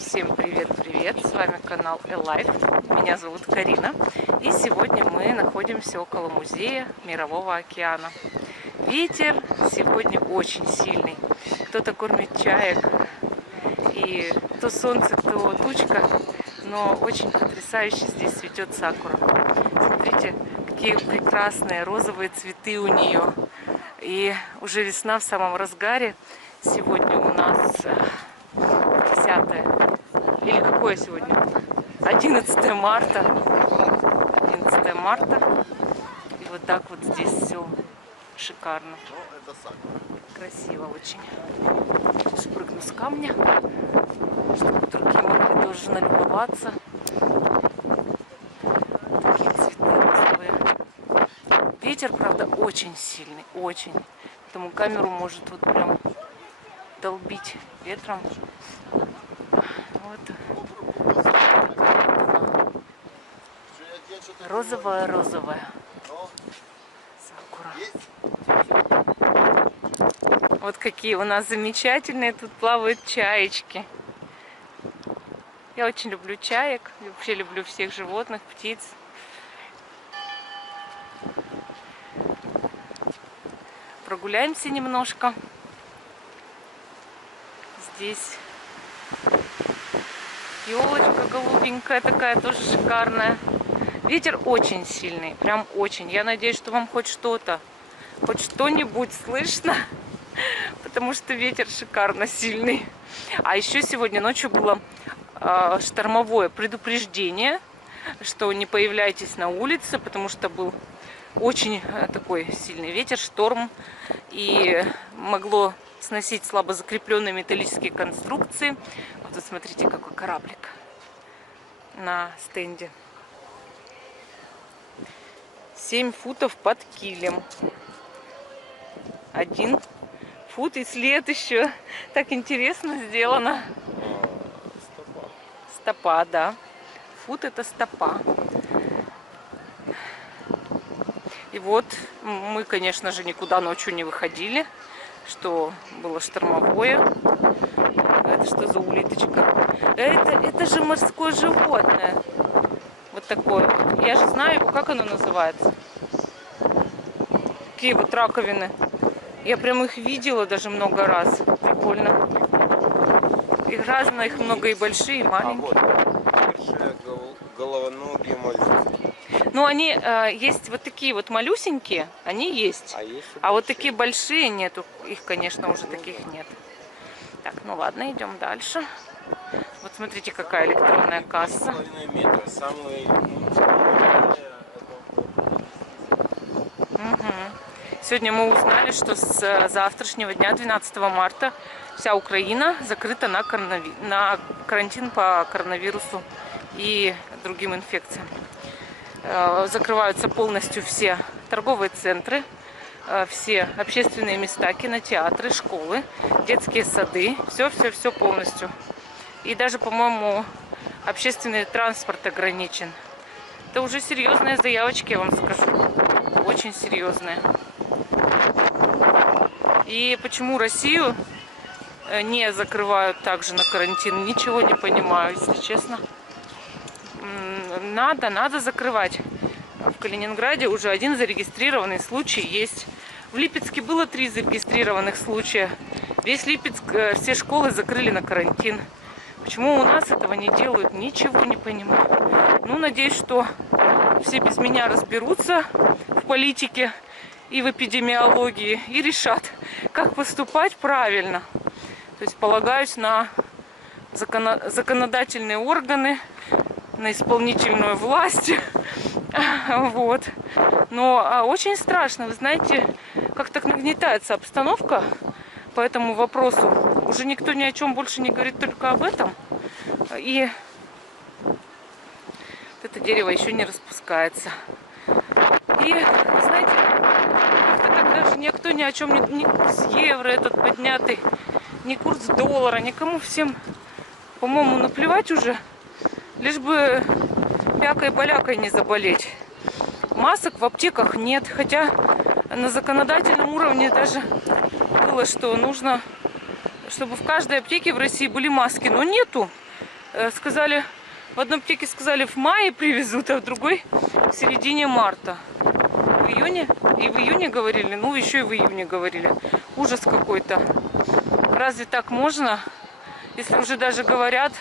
Всем привет-привет! С вами канал Alive. Меня зовут Карина. И сегодня мы находимся около музея Мирового океана. Ветер сегодня очень сильный. Кто-то кормит чаек. И то солнце, то тучка. Но очень потрясающе здесь цветет сакура. Смотрите, какие прекрасные розовые цветы у нее. И уже весна в самом разгаре. Сегодня у нас 10 или какое сегодня? 11 марта. 11 марта. И вот так вот здесь все шикарно. Красиво очень. Спрыгну с камня, чтобы другие могли тоже налюбоваться. Такие цветы розовые. Ветер, правда, очень сильный, очень. Поэтому камеру может вот прям долбить ветром. Вот. Розовая сакура. Вот какие у нас замечательные тут плавают чаечки. Я очень люблю чаек, вообще люблю всех животных, птиц. Прогуляемся немножко. Здесь елочка голубенькая такая, тоже шикарная. Ветер очень сильный, прям очень. Я надеюсь, что вам хоть что-то, хоть что-нибудь слышно, потому что ветер шикарно сильный. А еще сегодня ночью было штормовое предупреждение, что не появляйтесь на улице, потому что был очень такой сильный ветер, шторм, и могло сносить слабо закрепленные металлические конструкции. Вот тут смотрите, какой кораблик на стенде. 7 футов под килем. 1 фут и след еще. Так интересно сделано. Стопа, да. Фут — это стопа. И вот мы, конечно же, никуда ночью не выходили, что было штормовое. Это что за улиточка? Это же морское животное. Вот такое вот. Я же знаю его, как оно называется. Такие вот раковины. Я прям их видела даже много раз. Прикольно. Их разные, их много, и большие, и маленькие. А вот головоногие моллюски. Ну, они есть вот такие вот малюсенькие, они есть. А вот такие большие нету. Их, конечно, уже таких нет. Так, ну ладно, идем дальше. Вот смотрите, какая электронная касса. Угу. Сегодня мы узнали, что с завтрашнего дня, 12 марта, вся Украина закрыта на карантин по коронавирусу и другим инфекциям. Закрываются полностью все торговые центры, все общественные места, кинотеатры, школы, детские сады. Все полностью. И даже, по-моему, общественный транспорт ограничен. Это уже серьезные заявочки, я вам скажу. Очень серьезные. И почему Россию не закрывают также на карантин, ничего не понимаю, если честно. Надо закрывать. В Калининграде уже 1 зарегистрированный случай есть. В Липецке было 3 зарегистрированных случая. Весь Липецк, все школы закрыли на карантин. Почему у нас этого не делают, ничего не понимаю. Ну, надеюсь, что все без меня разберутся в политике и в эпидемиологии и решат, как поступать правильно. То есть полагаюсь на законодательные органы, на исполнительную власть. Вот. Но очень страшно, вы знаете, как так нагнетается обстановка по этому вопросу. Уже никто ни о чем больше не говорит, только об этом. И вот это дерево еще не распускается. И, знаете, как-то так даже никто ни о чем, ни курс евро этот поднятый, ни курс доллара, никому всем, по-моему, наплевать уже. Лишь бы пякой-балякой не заболеть. Масок в аптеках нет. Хотя на законодательном уровне даже было, что нужно, чтобы в каждой аптеке в России были маски. Но нету. Сказали, в одной аптеке сказали в мае привезут, а в другой в середине марта. В июне? И в июне говорили, ну еще и в июне говорили. Ужас какой-то. Разве так можно? Если уже даже говорят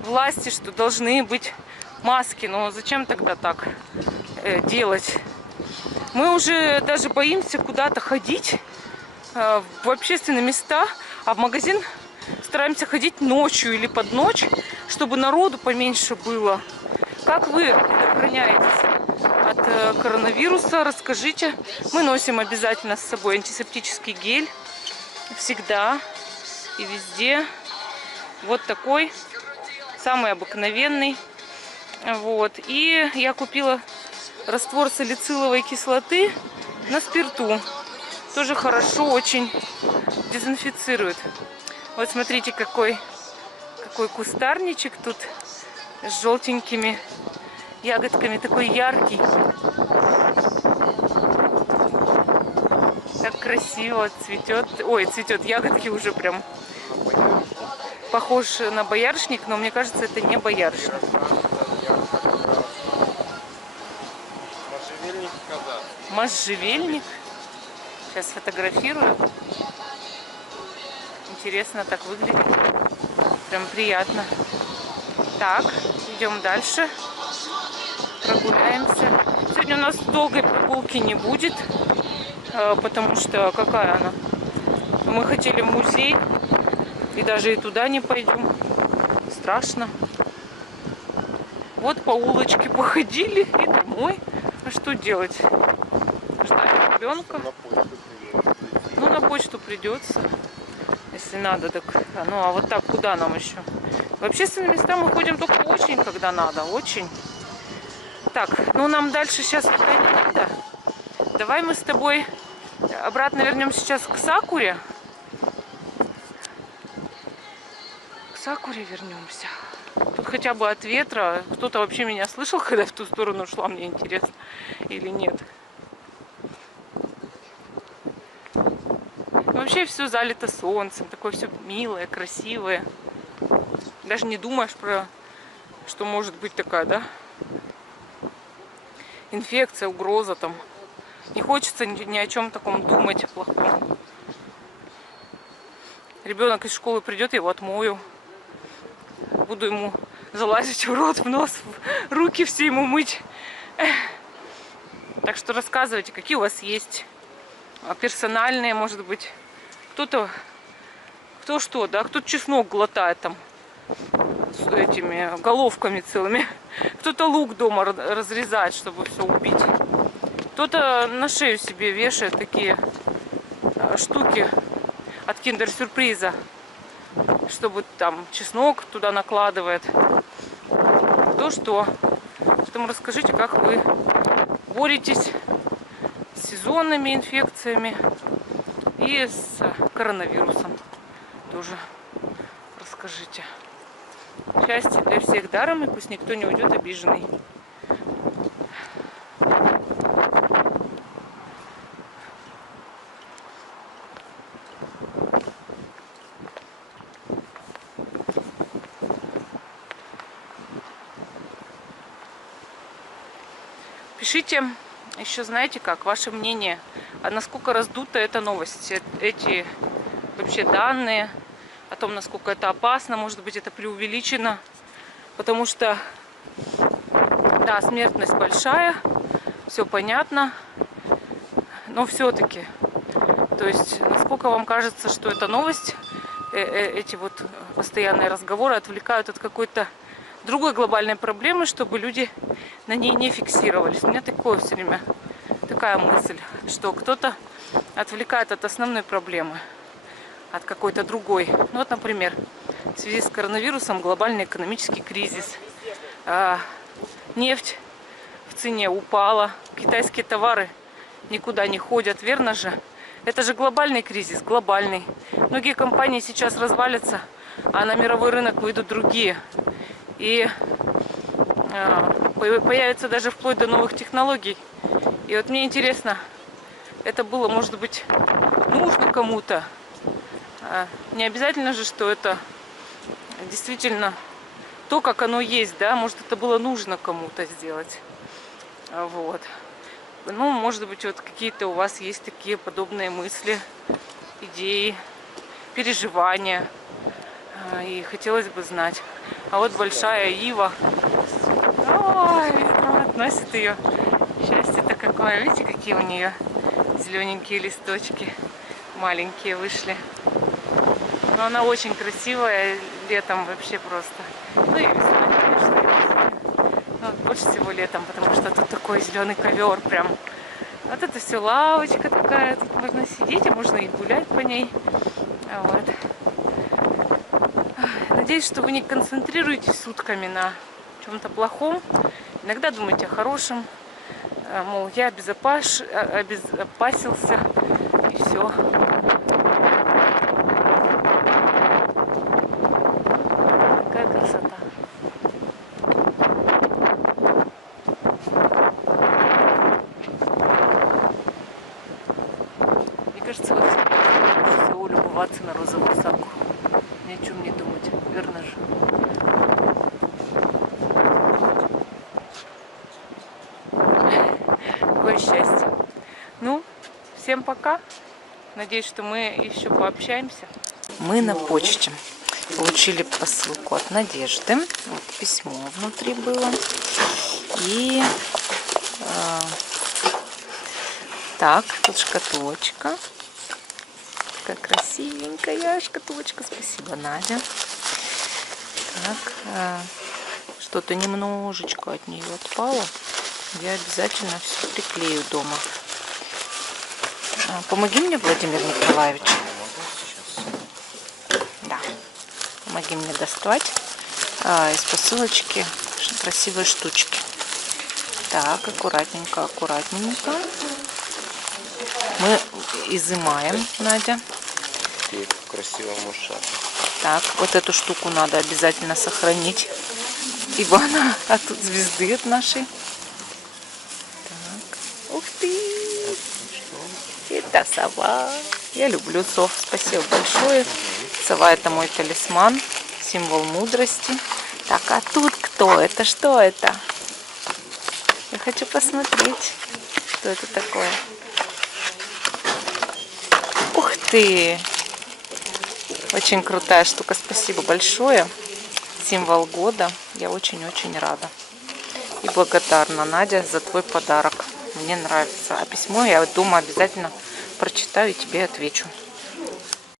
власти, что должны быть маски, но зачем тогда так делать? Мы уже даже боимся куда-то ходить в общественные места, а в магазин стараемся ходить ночью или под ночь, чтобы народу поменьше было. Как вы предохраняетесь от коронавируса? Расскажите. Мы носим обязательно с собой антисептический гель. Всегда и везде. Вот такой. Самый обыкновенный. Вот. И я купила раствор салициловой кислоты на спирту. Тоже хорошо очень дезинфицирует. Вот смотрите, какой кустарничек тут с желтенькими ягодками. Такой яркий. Так красиво цветет. Ой, цветет. Ягодки уже прям похож на боярышник, но мне кажется, это не боярышник. Можжевельник казак. Можжевельник. Сейчас сфотографирую. Интересно так выглядит. Прям приятно. Так, идем дальше. Прогуляемся. Сегодня у нас долгой прогулки не будет. Потому что какая она? Мы хотели в музей. И даже и туда не пойдем. Страшно. Вот по улочке походили и домой. А что делать? Ждать ребенка. Ну, на почту придется. Если надо, так. Ну, а вот так куда нам еще? В общественные места мы ходим только очень, когда надо. Очень. Так, ну нам дальше сейчас пока не надо. Давай мы с тобой обратно вернемся сейчас к Сакуре. К Сакуре вернемся. Тут хотя бы от ветра. Кто-то вообще меня слышал, когда в ту сторону шла, мне интересно, или нет. Вообще все залито солнцем, такое все милое, красивое. Даже не думаешь про, что может быть такая, да? Инфекция, угроза там. Не хочется ни о чем таком думать плохом. Ребенок из школы придет, я его отмою. Буду ему залазить в рот, в нос, в руки все ему мыть. Так что рассказывайте, какие у вас есть персональные, может быть. Кто-то, кто что, да, кто-то чеснок глотает там с этими головками целыми. Кто-то лук дома разрезает, чтобы все убить. Кто-то на шею себе вешает такие штуки от киндер-сюрприза, чтобы там чеснок туда накладывает. Кто что. Поэтому расскажите, как вы боретесь с сезонными инфекциями и с коронавирусом. Тоже расскажите. Счастья для всех даром, и пусть никто не уйдет обиженный. Пишите еще, знаете как, ваше мнение, а насколько раздута эта новость, эти вообще данные о том, насколько это опасно, может быть, это преувеличено, потому что, да, смертность большая, все понятно, но все-таки, то есть, насколько вам кажется, что эта новость, эти вот постоянные разговоры отвлекают от какой-то другой глобальной проблемы, чтобы люди на ней не фиксировались. У меня такое все время, такая мысль, что кто-то отвлекает от основной проблемы, от какой-то другой. Ну вот, например, в связи с коронавирусом глобальный экономический кризис. Нефть в цене упала, китайские товары никуда не ходят, верно же? Это же глобальный кризис, глобальный. Многие компании сейчас развалятся, а на мировой рынок выйдут другие. И появится даже вплоть до новых технологий. И вот мне интересно, это было, может быть, нужно кому-то. Не обязательно же, что это действительно то, как оно есть, да, может, это было нужно кому-то сделать. Вот. Ну, может быть, вот какие-то у вас есть такие подобные мысли, идеи, переживания. И хотелось бы знать. А вот большая ива. Ой, ветром относит ее. Счастье-то какое. Видите, какие у нее зелененькие листочки. Маленькие вышли. Но она очень красивая. Летом вообще просто. Ну и весной, конечно. Но вот больше всего летом, потому что тут такой зеленый ковер прям. Вот это все лавочка такая. Тут можно сидеть, а можно и гулять по ней. Вот. Надеюсь, что вы не концентрируетесь сутками на чем-то плохом. Иногда думайте о хорошем. Мол, я обезопасился и все. Какая красота. Мне кажется, вы все улюбоваться на розовую сакуру. Ни о чем не думать, верно же? Какое счастье. Ну, всем пока. Надеюсь, что мы еще пообщаемся. Мы на почте получили посылку от Надежды. Вот письмо внутри было. И так, тут шкатулочка. Такая красивенькая шкатулочка. Спасибо, Надя. Так, что-то немножечко от нее отпало. Я обязательно все приклею дома. Помоги мне, Владимир Николаевич. Да. Помоги мне достать из посылочки красивые штучки. Так, аккуратненько, аккуратненько. Мы изымаем, Надя. Красиво муша. Так, вот эту штуку надо обязательно сохранить, ибо она от звезды от нашей. Так, ух ты! Это сова. Я люблю сов. Спасибо большое. Сова — это мой талисман, символ мудрости. Так, а тут кто? Это что это? Я хочу посмотреть, что это такое. Ух ты! Очень крутая штука. Спасибо большое. Символ года. Я очень-очень рада. И благодарна, Надя, за твой подарок. Мне нравится. А письмо я дома обязательно прочитаю и тебе отвечу.